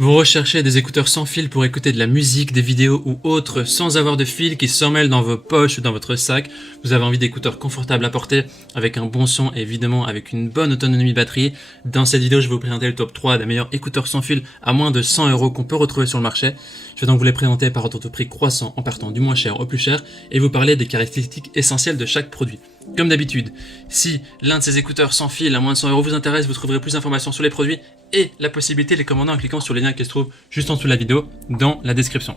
Vous recherchez des écouteurs sans fil pour écouter de la musique, des vidéos ou autres sans avoir de fil qui s'emmêlent dans vos poches ou dans votre sac. Vous avez envie d'écouteurs confortables à porter avec un bon son et évidemment avec une bonne autonomie de batterie. Dans cette vidéo, je vais vous présenter le top 3 des meilleurs écouteurs sans fil à moins de 100 € qu'on peut retrouver sur le marché. Je vais donc vous les présenter par ordre de prix croissant en partant du moins cher au plus cher et vous parler des caractéristiques essentielles de chaque produit. Comme d'habitude, si l'un de ces écouteurs sans fil à moins de 100 € vous intéresse, vous trouverez plus d'informations sur les produits et la possibilité de les commander en cliquant sur les liens qui se trouvent juste en dessous de la vidéo dans la description.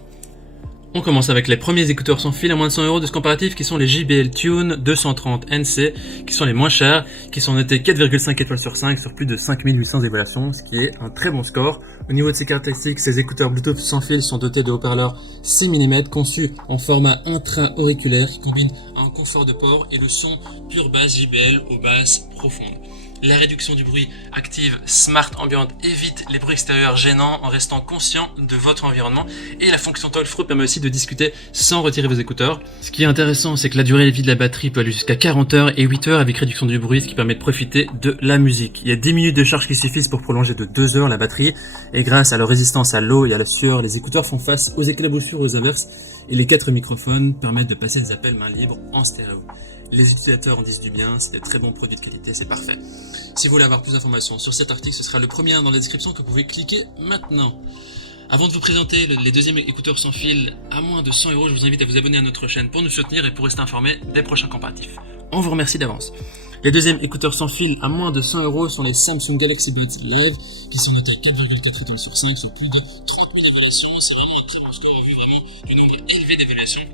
On commence avec les premiers écouteurs sans fil à moins de 100 € de ce comparatif qui sont les JBL Tune 230 NC qui sont les moins chers, qui sont notés 4,5 étoiles sur 5 sur plus de 5800 évaluations, ce qui est un très bon score. Au niveau de ces caractéristiques, ces écouteurs Bluetooth sans fil sont dotés de haut-parleurs 6 mm conçus en format intra-auriculaire qui combine un confort de port et le son pure basse JBL aux basses profondes. La réduction du bruit active Smart Ambient évite les bruits extérieurs gênants en restant conscient de votre environnement, et la fonction Talk Through permet aussi de discuter sans retirer vos écouteurs. Ce qui est intéressant, c'est que la durée de vie de la batterie peut aller jusqu'à 40 heures et 8 heures avec réduction du bruit, ce qui permet de profiter de la musique. Il y a 10 minutes de charge qui suffisent pour prolonger de 2 heures la batterie, et grâce à leur résistance à l'eau et à la sueur, les écouteurs font face aux éclaboussures aux inverses, et les 4 microphones permettent de passer des appels main libre en stéréo. Les utilisateurs en disent du bien, c'est des très bons produits de qualité, c'est parfait. Si vous voulez avoir plus d'informations sur cet article, ce sera le premier lien dans la description que vous pouvez cliquer maintenant. Avant de vous présenter les deuxièmes écouteurs sans fil à moins de 100 €, je vous invite à vous abonner à notre chaîne pour nous soutenir et pour rester informé des prochains comparatifs. On vous remercie d'avance. Les deuxièmes écouteurs sans fil à moins de 100 € sont les Samsung Galaxy Buds Live qui sont notés 4,4 étoiles sur 5 sur plus de 30 000 évaluations. C'est vraiment un très bon score au vu vraiment du nombre élevé d'évaluations.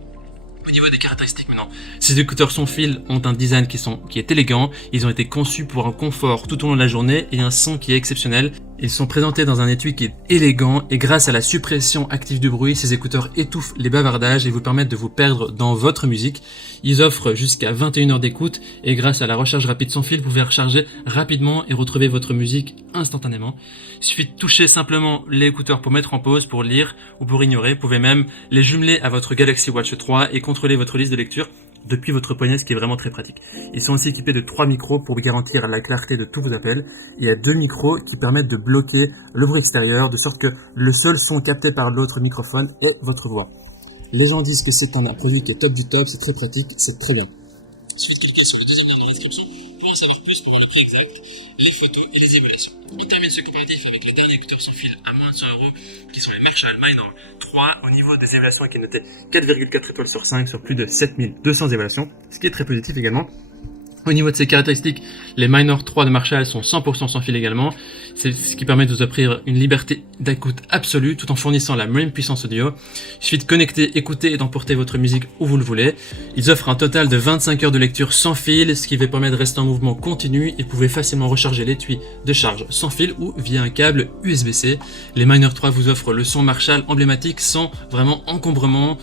Au niveau des caractéristiques maintenant, ces écouteurs sans fil ont un design qui est élégant, ils ont été conçus pour un confort tout au long de la journée et un son qui est exceptionnel. Ils sont présentés dans un étui qui est élégant et grâce à la suppression active du bruit, ces écouteurs étouffent les bavardages et vous permettent de vous perdre dans votre musique. Ils offrent jusqu'à 21 heures d'écoute et grâce à la recharge rapide sans fil, vous pouvez recharger rapidement et retrouver votre musique instantanément. Il suffit de toucher simplement les écouteurs pour mettre en pause, pour lire ou pour ignorer. Vous pouvez même les jumeler à votre Galaxy Watch 3 et contrôler votre liste de lecture depuis votre poignet, ce qui est vraiment très pratique. Ils sont aussi équipés de 3 micros pour garantir la clarté de tous vos appels. Il y a 2 micros qui permettent de bloquer le bruit extérieur, de sorte que le seul son capté par l'autre microphone est votre voix. Les gens disent que c'est un produit qui est top du top, c'est très pratique, c'est très bien. Il suffit de cliquer sur le deuxième lien dans la description pour en savoir plus, pour voir le prix exact, les photos et les évaluations. On termine ce comparatif avec les derniers écouteurs sans fil à moins de 100 € qui sont les Marshall Minor 3 au niveau des évaluations qui est noté 4,4 étoiles sur 5 sur plus de 7200 évaluations, ce qui est très positif également. Au niveau de ces caractéristiques, les Minor 3 de Marshall sont 100% sans fil également, c'est ce qui permet de vous offrir une liberté d'écoute absolue tout en fournissant la même puissance audio. Il suffit de connecter, écouter et d'emporter votre musique où vous le voulez. Ils offrent un total de 25 heures de lecture sans fil, ce qui vous permet de rester en mouvement continu et vous pouvez facilement recharger l'étui de charge sans fil ou via un câble USB-C. Les Minor 3 vous offrent le son Marshall emblématique sans vraiment encombrement,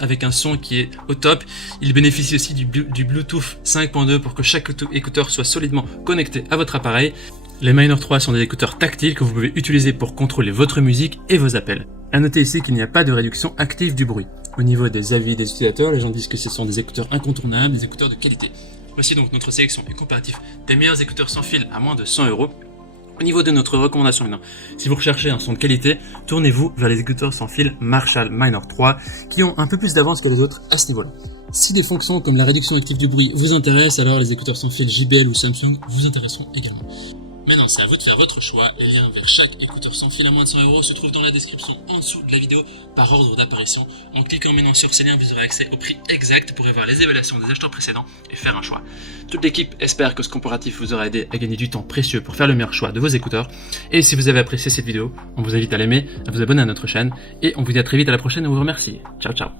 avec un son qui est au top. Ils bénéficient aussi du Bluetooth 5.2 pour que chaque écouteur soit solidement connecté à votre appareil. Les Minor 3 sont des écouteurs tactiles que vous pouvez utiliser pour contrôler votre musique et vos appels. A noter ici qu'il n'y a pas de réduction active du bruit. Au niveau des avis des utilisateurs, les gens disent que ce sont des écouteurs incontournables, des écouteurs de qualité. Voici donc notre sélection et comparatif des meilleurs écouteurs sans fil à moins de 100 €. Au niveau de notre recommandation maintenant, si vous recherchez un son de qualité, tournez-vous vers les écouteurs sans fil Marshall Minor 3 qui ont un peu plus d'avance que les autres à ce niveau-là. Si des fonctions comme la réduction active du bruit vous intéressent, alors les écouteurs sans fil JBL ou Samsung vous intéresseront également. Maintenant, c'est à vous de faire votre choix. Les liens vers chaque écouteur sans fil à moins de 100 € se trouvent dans la description en dessous de la vidéo par ordre d'apparition. En cliquant maintenant sur ces liens, vous aurez accès au prix exact pour voir les évaluations des acheteurs précédents et faire un choix. Toute l'équipe espère que ce comparatif vous aura aidé à gagner du temps précieux pour faire le meilleur choix de vos écouteurs. Et si vous avez apprécié cette vidéo, on vous invite à l'aimer, à vous abonner à notre chaîne et on vous dit à très vite à la prochaine et on vous remercie. Ciao ciao.